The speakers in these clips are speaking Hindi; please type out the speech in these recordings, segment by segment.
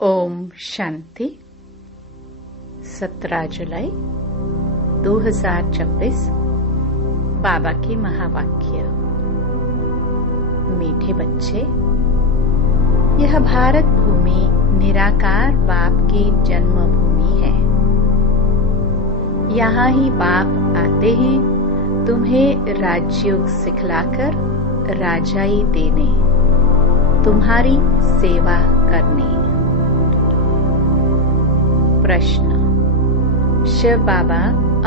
ओम शांति। 17 जुलाई 2026। बाबा के महावाक्य। मीठे बच्चे, यह भारत भूमि निराकार बाप की जन्मभूमि है। यहाँ ही बाप आते हैं तुम्हें राजयोग सिखलाकर राजाई देने, तुम्हारी सेवा करने। प्रश्न। शिव बाबा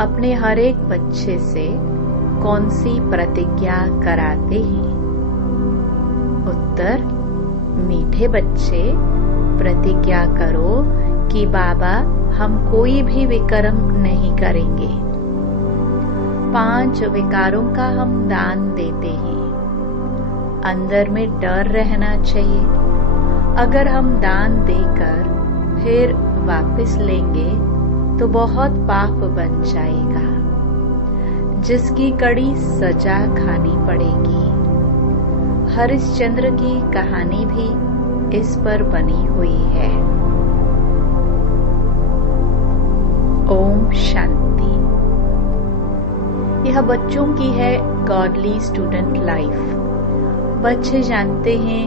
अपने हर एक बच्चे से कौन सी प्रतिज्ञा कराते हैं? उत्तर। मीठे बच्चे, प्रतिज्ञा करो कि बाबा हम कोई भी विकर्म नहीं करेंगे। 5 विकारों का हम दान देते हैं। अंदर में डर रहना चाहिए। अगर हम दान देकर फिर वापस लेंगे तो बहुत पाप बन जाएगा, जिसकी कड़ी सजा खानी पड़ेगी। हरिश्चंद्र की कहानी भी इस पर बनी हुई है। ओम शांति। यह बच्चों की है गॉडली स्टूडेंट लाइफ। बच्चे जानते हैं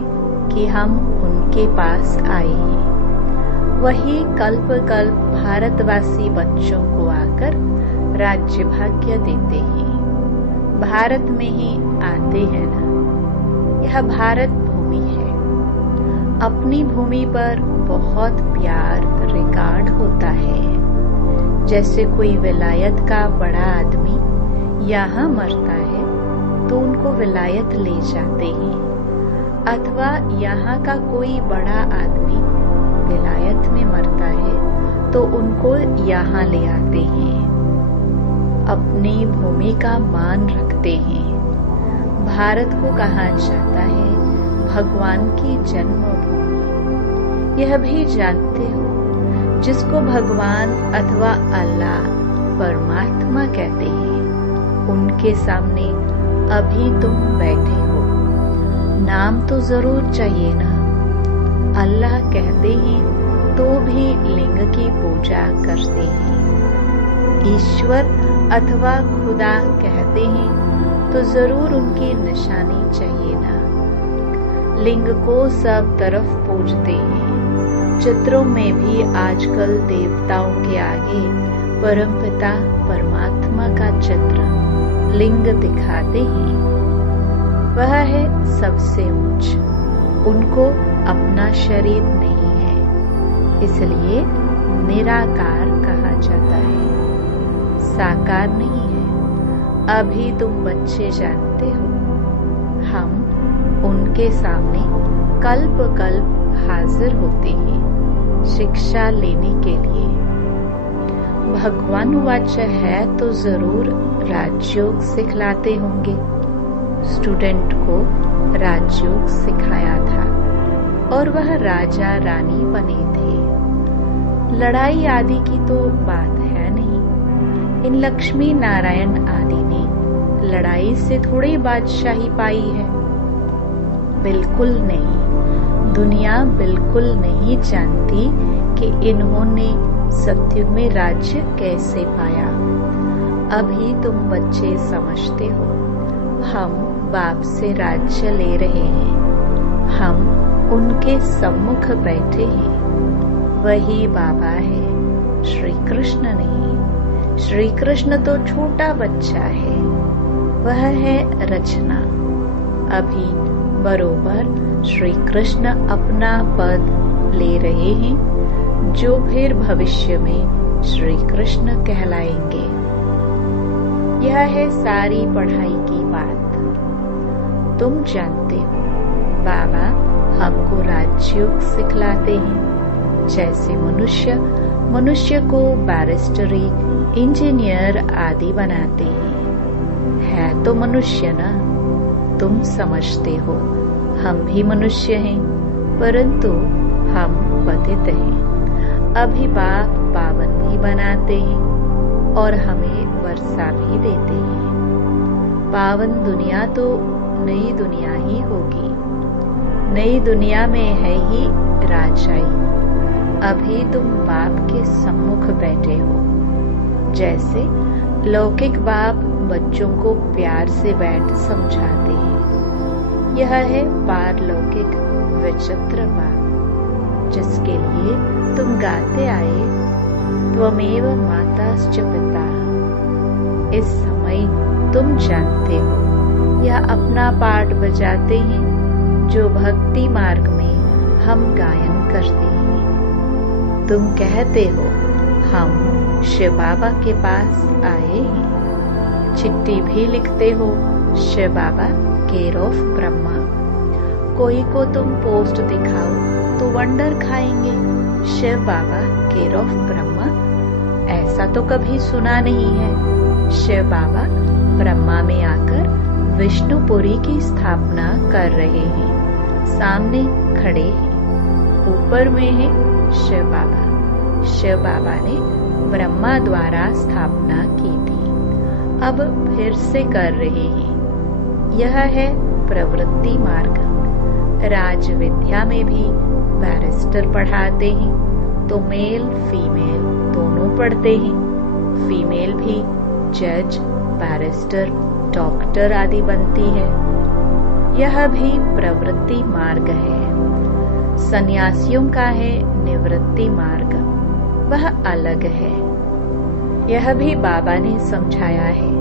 कि हम उनके पास आए हैं। वही कल्प कल्प भारतवासी बच्चों को आकर राज्य भाग्य देते हैं। भारत में ही आते हैं ना। यह भारत भूमि है। अपनी भूमि पर बहुत प्यार रिकॉर्ड होता है। जैसे कोई विलायत का बड़ा आदमी यहाँ मरता है तो उनको विलायत ले जाते हैं, अथवा यहाँ का कोई बड़ा आदमी विलायत में मरता है तो उनको यहाँ ले आते हैं। अपनी भूमि का मान रखते हैं। भारत को कहा जाता है भगवान की जन्मभूमि। यह भी जानते हो, जिसको भगवान अथवा अल्लाह परमात्मा कहते हैं, उनके सामने अभी तुम बैठे हो। नाम तो जरूर चाहिए ना। अल्लाह कहते हैं तो भी लिंग की पूजा करते हैं। ईश्वर अथवा खुदा कहते हैं तो जरूर उनकी निशानी चाहिए ना। लिंग को सब तरफ पूजते हैं। चित्रों में भी आजकल देवताओं के आगे परमपिता परमात्मा का चित्र लिंग दिखाते हैं। वह है सबसे ऊंच। उनको अपना शरीर नहीं है, इसलिए निराकार कहा जाता है, साकार नहीं है। अभी तुम बच्चे जानते हो, हम उनके सामने कल्प कल्प हाजिर होते हैं शिक्षा लेने के लिए। भगवान वाच है तो जरूर राजयोग सिखलाते होंगे। स्टूडेंट को राजयोग सिखाया था और वह राजा रानी बने थे। लड़ाई आदि की तो बात है नहीं। इन लक्ष्मी नारायण आदि ने लड़ाई से थोड़ी बादशाही पाई है। बिल्कुल नहीं। दुनिया बिल्कुल नहीं जानती कि इन्होंने सत्युग में राज्य कैसे पाया। अभी तुम बच्चे समझते हो, हम बाप से राज्य ले रहे हैं। हम उनके सम्मुख बैठे हैं। वही बाबा है, श्री कृष्ण नहीं। श्री कृष्ण तो छोटा बच्चा है। वह है रचना। अभी बरोबर श्री कृष्ण अपना पद ले रहे हैं, जो फिर भविष्य में श्री कृष्ण कहलाएंगे। यह है सारी पढ़ाई की बात। तुम जानते हो, बाबा हमको राजयोग सिखलाते हैं। जैसे मनुष्य को बैरिस्टरी, इंजीनियर आदि बनाते हैं। है तो मनुष्य ना। तुम समझते हो हम भी मनुष्य हैं, परंतु हम पतित हैं। अभी बाप पावन भी बनाते हैं और हमें वर्षा भी देते हैं। पावन दुनिया तो नई दुनिया ही होगी। नई दुनिया में है ही राजाई। अभी तुम बाप के सम्मुख बैठे हो। जैसे लौकिक बाप बच्चों को प्यार से बैठ समझाते हैं, यह है पारलौकिक विचित्र बाप, जिसके लिए तुम गाते आए त्वमेव माताश्च पिता। इस समय तुम जानते हो यह अपना पाठ बजाते हैं जो भक्ति मार्ग में हम गायन करते हैं। तुम कहते हो हम शिव बाबा के पास आए हैं। चिट्ठी भी लिखते हो शिव बाबा केयर ऑफ ब्रह्मा। कोई को तुम पोस्ट दिखाओ तो वंडर खाएंगे शिव बाबा केयर ऑफ ब्रह्मा। ऐसा तो कभी सुना नहीं है। शिव बाबा ब्रह्मा में आकर विष्णुपुरी की स्थापना कर रहे हैं। सामने खड़े हैं, ऊपर में है शिव बाबा। शिव बाबा ने ब्रह्मा द्वारा स्थापना की थी, अब फिर से कर रहे हैं। यह है प्रवृत्ति मार्ग। राज विद्या में भी बैरिस्टर पढ़ाते हैं तो मेल फीमेल दोनों पढ़ते हैं। फीमेल भी जज, बैरिस्टर, डॉक्टर आदि बनती है। यह भी प्रवृत्ति मार्ग है। सन्यासियों का है निवृत्ति मार्ग, वह अलग है। यह भी बाबा ने समझाया है।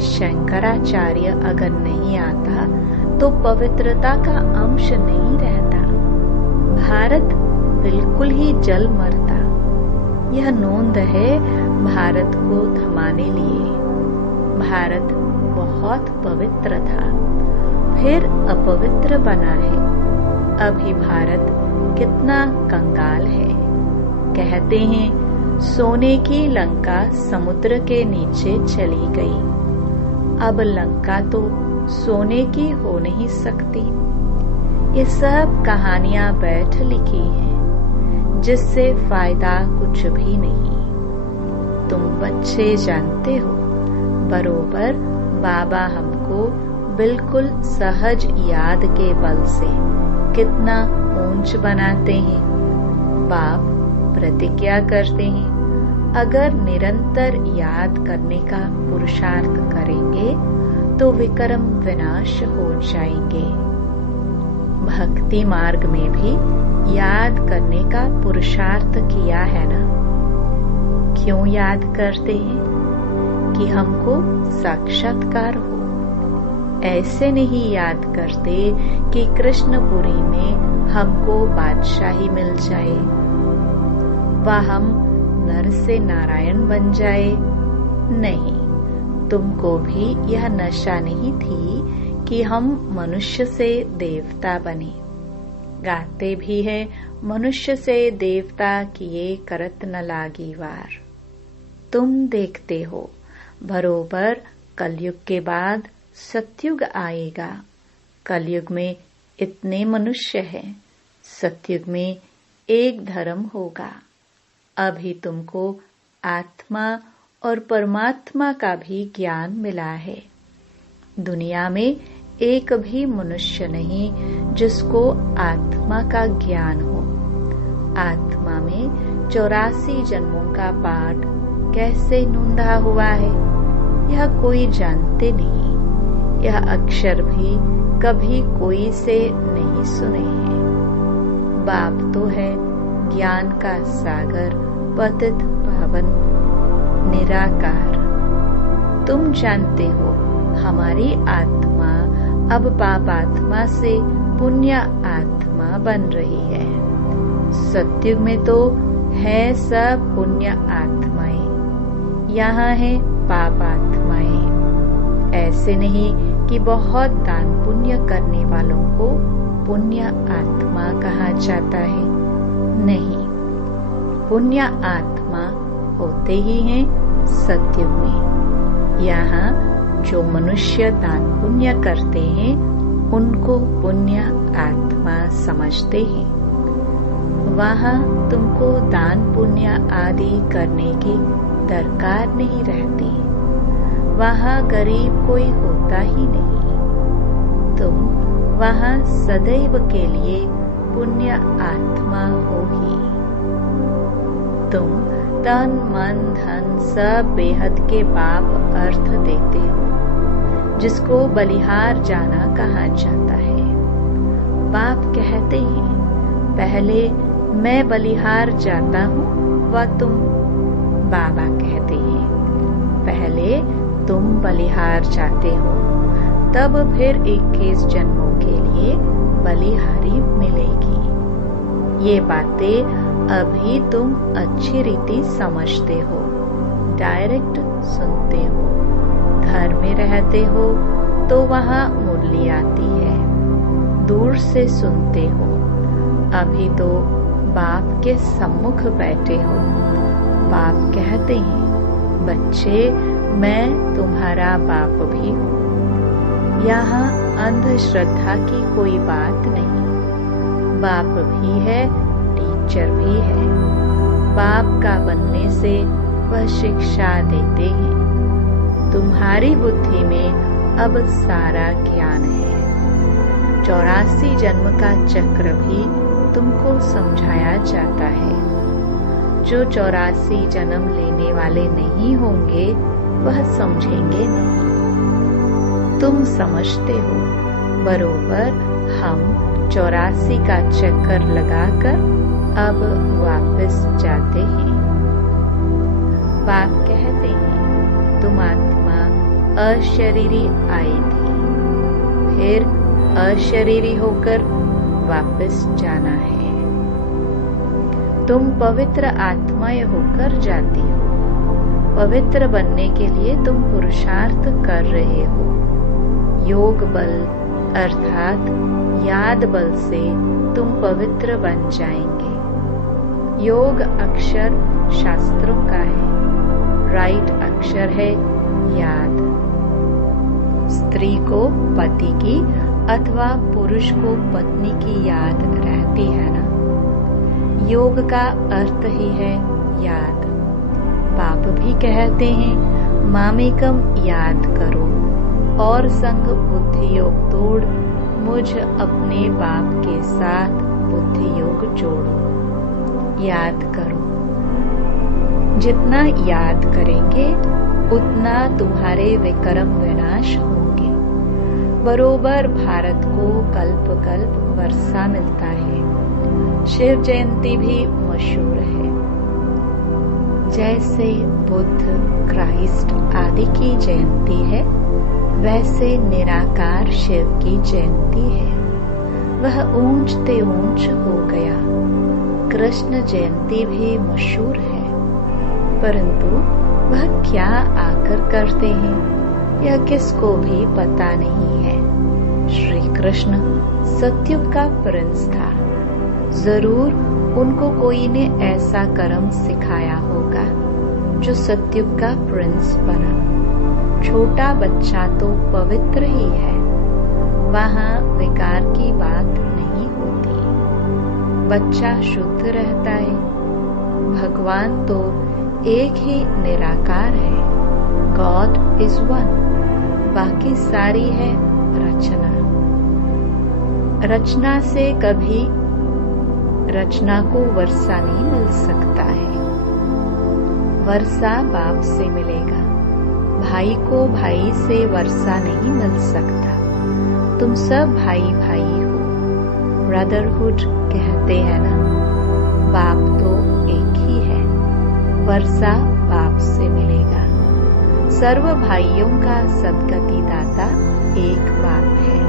शंकराचार्य अगर नहीं आता तो पवित्रता का अंश नहीं रहता। भारत बिल्कुल ही जल मरता। यह नोंद है भारत को थमाने लिए। भारत बहुत पवित्र था, फिर अपवित्र बना है। अभी भारत कितना कंगाल है। कहते हैं सोने की लंका समुद्र के नीचे चली गई। अब लंका तो सोने की हो नहीं सकती। ये सब कहानियां बैठ लिखी हैं, जिससे फायदा कुछ भी नहीं। तुम बच्चे जानते हो बरोबर बाबा हमको बिल्कुल सहज याद के बल से कितना ऊंच बनाते हैं। बाप प्रतिज्ञा करते हैं अगर निरंतर याद करने का पुरुषार्थ करेंगे तो विक्रम विनाश हो जाएंगे। भक्ति मार्ग में भी याद करने का पुरुषार्थ किया है ना। क्यों याद करते हैं? कि हमको साक्षात्कार हो। ऐसे नहीं याद करते कि कृष्णपुरी में हमको बादशाही मिल जाए, वह हम नर से नारायण बन जाए। नहीं, तुमको भी यह नशा नहीं थी कि हम मनुष्य से देवता बने। गाते भी है मनुष्य से देवता किए करत न लागी वार। तुम देखते हो बरोबर कलयुग के बाद सतयुग आएगा। कलयुग में इतने मनुष्य हैं, सतयुग में एक धर्म होगा। अभी तुमको आत्मा और परमात्मा का भी ज्ञान मिला है। दुनिया में एक भी मनुष्य नहीं जिसको आत्मा का ज्ञान हो। आत्मा में 84 जन्मों का पाठ कैसे नूंदा हुआ है, यह कोई जानते नहीं। यह अक्षर भी कभी कोई से नहीं सुने हैं। बाप तो है ज्ञान का सागर, पतित पावन निराकार। तुम जानते हो हमारी आत्मा अब पाप आत्मा से पुण्य आत्मा बन रही है। सतयुग में तो है सब पुण्य आत्माएं, यहाँ है पाप आत्माएं। ऐसे नहीं कि बहुत दान पुण्य करने वालों को पुण्य आत्मा कहा जाता है। नहीं, पुण्य आत्मा होते ही हैं सतयुग में। यहाँ जो मनुष्य दान पुण्य करते हैं उनको पुण्य आत्मा समझते हैं। वहाँ तुमको दान पुण्य आदि करने की दरकार नहीं रहती। वहाँ गरीब कोई होता ही नहीं। तुम वहाँ सदैव के लिए पुण्य आत्मा हो ही। तुम तन मन धन सब बेहद के पाप अर्थ देते हो, जिसको बलिहार जाना कहा जाता है। बाप कहते हैं, पहले मैं बलिहार जाता हूँ व तुम। बाबा कहते हैं, पहले तुम बलिहार जाते हो, तब फिर 21 जन्मों के लिए बलिहारी मिलेगी। ये बातें अभी तुम अच्छी रीति समझते हो, डायरेक्ट सुनते हो। घर में रहते हो तो वहाँ मुरली आती है, दूर से सुनते हो। अभी तो बाप के सम्मुख बैठे हो। बाप कहते हैं, बच्चे मैं तुम्हारा बाप भी हूँ। यहाँ अंधश्रद्धा की कोई बात नहीं। बाप भी है, टीचर भी है। बाप का बनने से वह शिक्षा देते हैं। तुम्हारी बुद्धि में अब सारा ज्ञान है। 84 जन्म का चक्र भी तुमको समझाया जाता है। जो 84 जन्म लेने वाले नहीं होंगे वह समझेंगे नहीं। तुम समझते हो बरोबर हम 84 का चक्कर लगाकर अब वापस जाते हैं। बाप कहते हैं, तुम आत्मा अशरीरी आई थी, फिर अशरीरी होकर वापस जाना है। तुम पवित्र आत्माएं होकर जाती हो। पवित्र बनने के लिए तुम पुरुषार्थ कर रहे हो। योग बल अर्थात याद बल से तुम पवित्र बन जाएंगे। योग अक्षर शास्त्रों का है, राइट अक्षर है याद। स्त्री को पति की अथवा पुरुष को पत्नी की याद रहती है ना। योग का अर्थ ही है याद। बाप भी कहते हैं, मामेकम याद करो और संग बुद्धि योग तोड़ मुझ अपने बाप के साथ बुद्धि योग जोड़ो। याद करो। जितना याद करेंगे उतना तुम्हारे विक्रम विनाश होंगे। बरोबर भारत को कल्प कल्प वर्षा मिलता है। शिव जयंती भी मशहूर है। जैसे बुद्ध, क्राइस्ट आदि की जयंती है, वैसे निराकार शिव की जयंती है। वह ऊंचते ऊंच हो गया। कृष्ण जयंती भी मशहूर है, परंतु वह क्या आकर करते हैं यह किसको भी पता नहीं है। श्री कृष्ण सतयुग का प्रिंस था। जरूर उनको कोई ने ऐसा कर्म सिखाया होगा जो सतयुग का प्रिंस बना। छोटा बच्चा तो पवित्र ही है, वहाँ विकार की बात नहीं होती। बच्चा शुद्ध रहता है। भगवान तो एक ही निराकार है, गॉड इज वन। बाकी सारी है रचना। रचना से कभी रचना को वर्षा नहीं मिल सकता है। वर्षा बाप से मिलेगा। भाई को भाई से वर्षा नहीं मिल सकता। तुम सब भाई भाई हो, ब्रदरहुड कहते हैं ना। बाप तो एक ही है, वर्षा बाप से मिलेगा। सर्व भाइयों का सदगति दाता एक बाप है।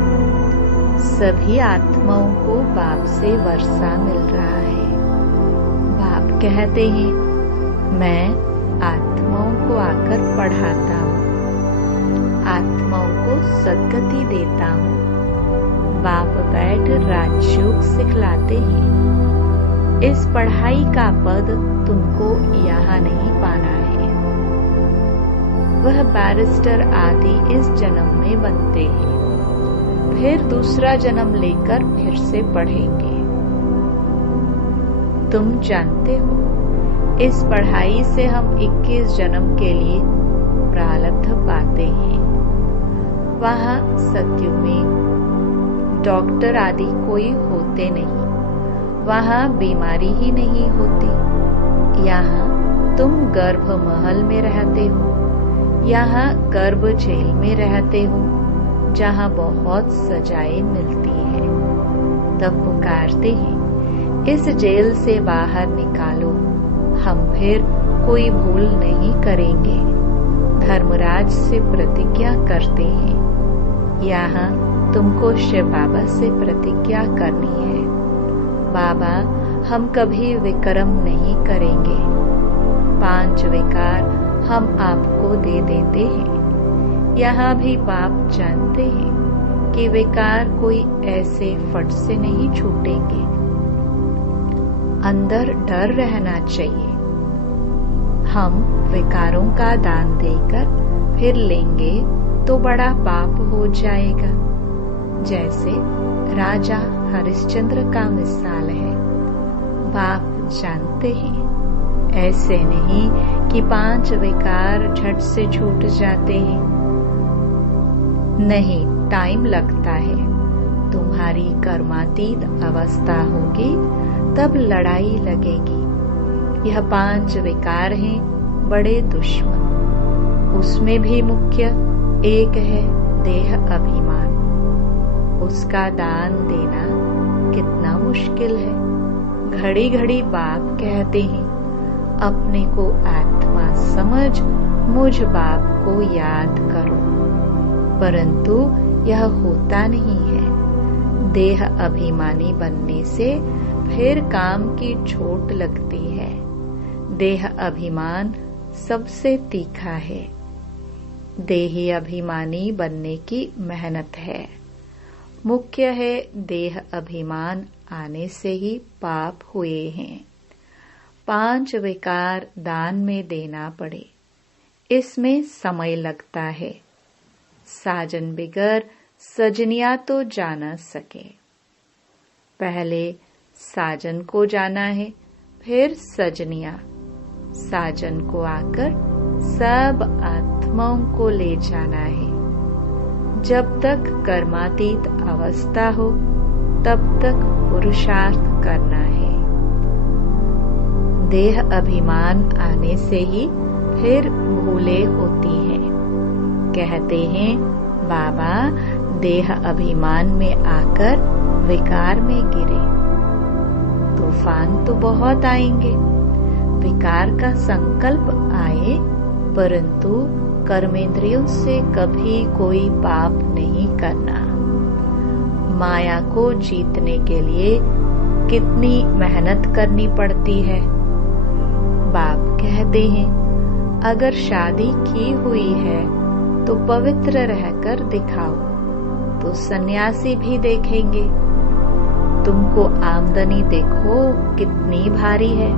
सभी आत्माओं को बाप से वर्षा मिल रहा है। बाप कहते हैं, मैं आत्माओं को आकर पढ़ाता हूँ, आत्माओं को सदगति देता हूँ। बाप बैठ राजयोग सिखलाते हैं। इस पढ़ाई का पद तुमको यहाँ नहीं पाना है। वह बैरिस्टर आदि इस जन्म में बनते हैं, फिर दूसरा जन्म लेकर फिर से पढ़ेंगे। तुम जानते हो, इस पढ़ाई से हम 21 जन्म के लिए प्रारब्ध पाते हैं। वहाँ सतयुग में डॉक्टर आदि कोई होते नहीं, वहाँ बीमारी ही नहीं होती। यहाँ तुम गर्भ महल में रहते हो, यहाँ गर्भ जेल में रहते हो, जहाँ बहुत सजाएं मिलती है। तब पुकारते हैं, इस जेल से बाहर निकालो, हम फिर कोई भूल नहीं करेंगे। धर्मराज से प्रतिज्ञा करते हैं, यहाँ तुमको शिव बाबा से प्रतिज्ञा करनी है। बाबा, हम कभी विक्रम नहीं करेंगे। 5 विकार हम आपको दे देते हैं। यहाँ भी बाप जानते हैं कि विकार कोई ऐसे फट से नहीं छूटेंगे। अंदर डर रहना चाहिए। हम विकारों का दान देकर फिर लेंगे तो बड़ा पाप हो जाएगा। जैसे राजा हरिश्चंद्र का मिसाल है। बाप जानते हैं ऐसे नहीं कि 5 विकार झट से छूट जाते हैं। नहीं, टाइम लगता है। तुम्हारी कर्मातीत अवस्था होगी तब लड़ाई लगेगी। यह 5 विकार हैं बड़े दुश्मन। उसमें भी मुख्य एक है देह अभिमान। उसका दान देना कितना मुश्किल है। घड़ी घड़ी बाप कहते हैं, अपने को आत्मा समझ मुझ बाप को याद करो, परंतु यह होता नहीं है। देह अभिमानी बनने से फिर काम की चोट लगती है। देह अभिमान सबसे तीखा है। देही अभिमानी बनने की मेहनत है। मुख्य है देह अभिमान आने से ही पाप हुए हैं। 5 विकार दान में देना पड़े, इसमें समय लगता है। साजन बिगर सजनिया तो जाना सके। पहले साजन को जाना है, फिर सजनिया। साजन को आकर सब आत्माओं को ले जाना है। जब तक कर्मातीत अवस्था हो तब तक पुरुषार्थ करना है। देह अभिमान आने से ही फिर भूले होती हैं। कहते हैं, बाबा देह अभिमान में आकर विकार में गिरे। तूफान तो बहुत आएंगे। विकार का संकल्प आए, परंतु कर्मेंद्रियों से कभी कोई पाप नहीं करना। माया को जीतने के लिए कितनी मेहनत करनी पड़ती है। बाप कहते हैं, अगर शादी की हुई है तो पवित्र रहकर दिखाओ, तो सन्यासी भी देखेंगे। तुमको आमदनी देखो कितनी भारी है।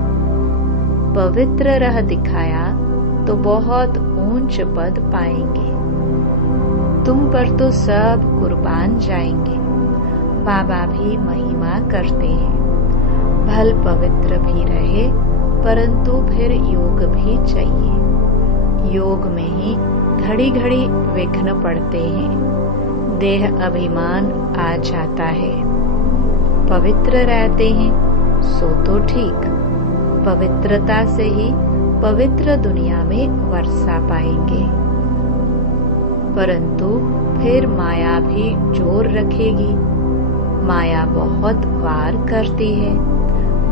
पवित्र रह दिखाया तो बहुत ऊंच पद पाएंगे। तुम पर तो सब कुर्बान जाएंगे। बाबा भी महिमा करते हैं। भल पवित्र भी रहे, परंतु फिर योग भी चाहिए। योग में ही घड़ी घड़ी विघ्न पड़ते हैं। देह अभिमान आ जाता है। पवित्र रहते हैं सो तो ठीक। पवित्रता से ही पवित्र दुनिया में वर्षा पाएंगे, परंतु फिर माया भी जोर रखेगी। माया बहुत वार करती है।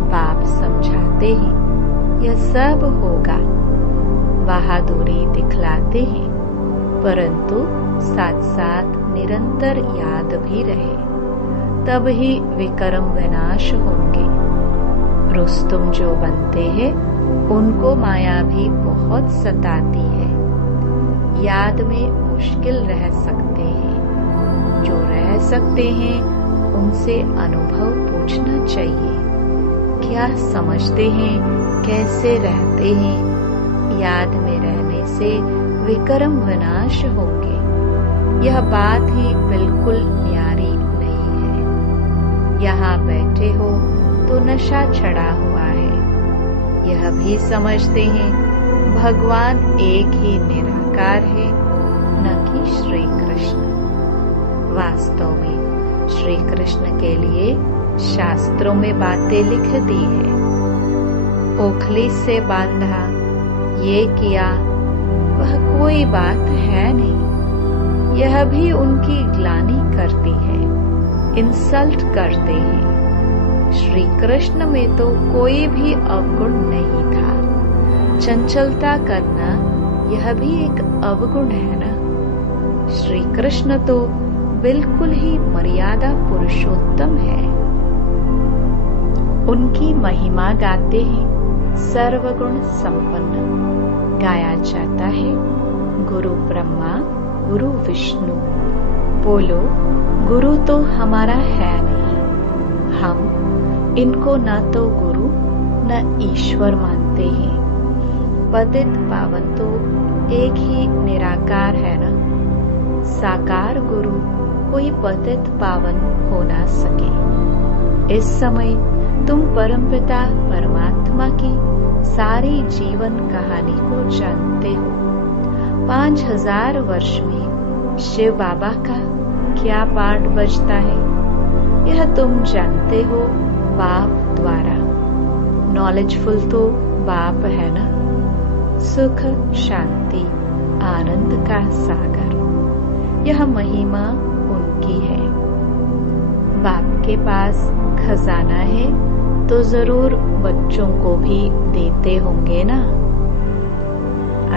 बाप समझाते हैं, यह सब होगा। बहादुरी दिखलाते हैं, परंतु साथ साथ निरंतर याद भी रहे, तब ही विक्रम विनाश होंगे। रुस्तुम जो बनते हैं उनको माया भी बहुत सताती है। याद में मुश्किल रह सकते हैं। जो रह सकते हैं उनसे अनुभव पूछना चाहिए। क्या समझते हैं, कैसे रहते हैं। याद में रहने से विक्रम विनाश होंगे। यह बात ही बिल्कुल न्यारी नहीं है। यहाँ बैठे हो तो नशा चढ़ा हुआ है। यह भी समझते हैं भगवान एक ही निराकार है, न कि श्री कृष्ण। वास्तव में श्री कृष्ण के लिए शास्त्रों में बातें लिख दी है। ओखली से बांधा, ये किया, वह कोई बात है नहीं। यह भी उनकी ग्लानि करती है, इंसल्ट करते हैं। श्री कृष्ण में तो कोई भी अवगुण नहीं था। चंचलता करना यह भी एक अवगुण है ना। श्री कृष्ण तो बिल्कुल ही मर्यादा पुरुषोत्तम है। उनकी महिमा गाते हैं सर्वगुण संपन्न। गाया जाता है गुरु ब्रह्मा गुरु विष्णु। बोलो, गुरु तो हमारा है नहीं। हम इनको न तो गुरु न ईश्वर मानते हैं। पतित पावन तो एक ही निराकार है ना। साकार गुरु कोई पतित पावन हो ना सके। इस समय तुम परमपिता परमात्मा की सारी जीवन कहानी को जानते हो। 5000 वर्ष में शिव बाबा का क्या पाठ बजता है, यह तुम जानते हो बाप द्वारा। नॉलेजफुल तो बाप है ना। सुख शांति आनंद का सागर, यह महिमा उनकी है। बाप के पास खजाना है तो जरूर बच्चों को भी देते होंगे ना।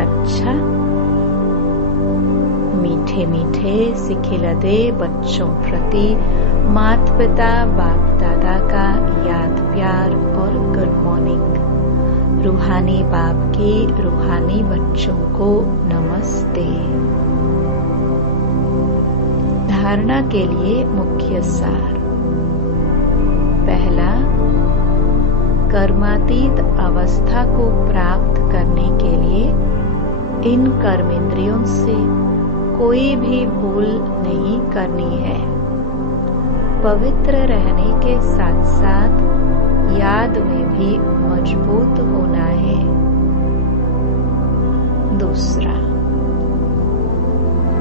अच्छा, मीठे मीठे सिखिलदे बच्चों प्रति माता पिता बाप दादा का याद प्यार और गुड मॉर्निंग। रूहानी बाप के रूहानी बच्चों को नमस्ते। धारणा के लिए मुख्य सार। पहला, कर्मातीत अवस्था को प्राप्त करने के लिए इन कर्मेंद्रियों से कोई भी भूल नहीं करनी है। पवित्र रहने के साथ साथ याद में भी मजबूत होना है। दूसरा,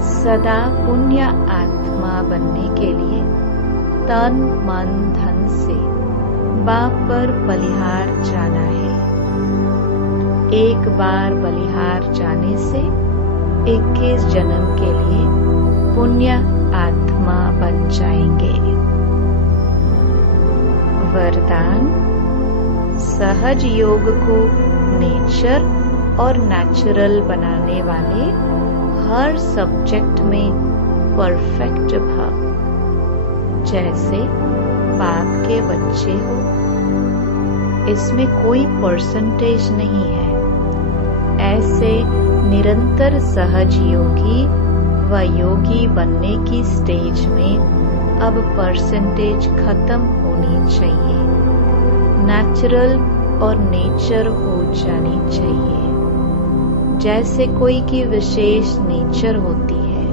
सदा पुण्य आत्मा बनने के लिए तन मन धन से बाप पर बलिहार जाना है। एक बार बलिहार जाने से 21 जन्म के लिए पुण्य आत्मा बन जाएंगे। वरदान, सहज योग को नेचर और नेचुरल बनाने वाले हर सब्जेक्ट में परफेक्ट भाव। जैसे बाप के बच्चे हो, इसमें कोई परसेंटेज नहीं है। ऐसे निरंतर सहज योगी व योगी बनने की स्टेज में अब परसेंटेज खत्म होनी चाहिए। नेचुरल और नेचर हो जानी चाहिए। जैसे कोई की विशेष नेचर होती है,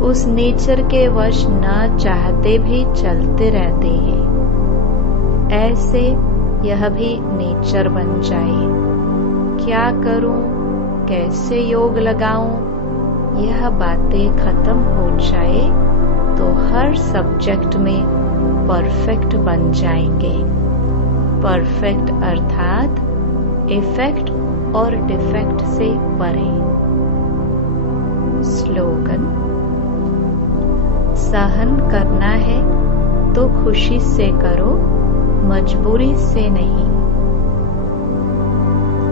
उस नेचर के वश न चाहते भी चलते रहते हैं। ऐसे यह भी नेचर बन जाए। क्या करूं, कैसे योग लगाऊं, यह बातें खत्म हो जाए तो हर सब्जेक्ट में परफेक्ट बन जाएंगे। परफेक्ट अर्थात इफेक्ट और डिफेक्ट से परे। स्लोगन, सहन करना है तो खुशी से करो, मजबूरी से नहीं।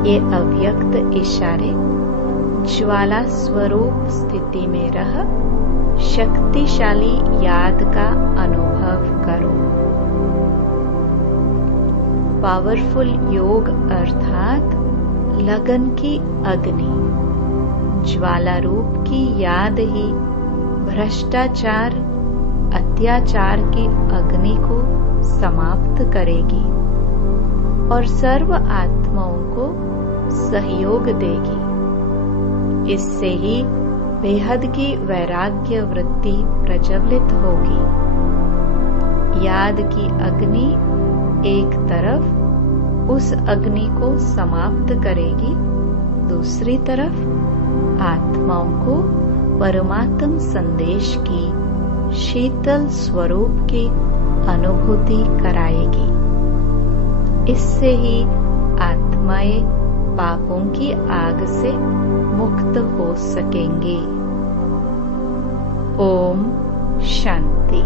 ये अव्यक्त इशारे ज्वाला स्वरूप स्थिति में रह शक्तिशाली याद का अनुभव करो। पावरफुल योग अर्थात लगन की अग्नि, ज्वाला रूप की याद ही भ्रष्टाचार अत्याचार की अग्नि को समाप्त करेगी और सर्व आत्माओं को सहयोग देगी। इससे ही बेहद की वैराग्य वृत्ति प्रज्वलित होगी। याद की अग्नि एक तरफ उस अग्नि को समाप्त करेगी, दूसरी तरफ आत्माओं को परमात्म संदेश की शीतल स्वरूप की अनुभूति कराएगी। इससे ही आत्माएं पापों की आग से मुक्त हो सकेंगे। ओम शांति।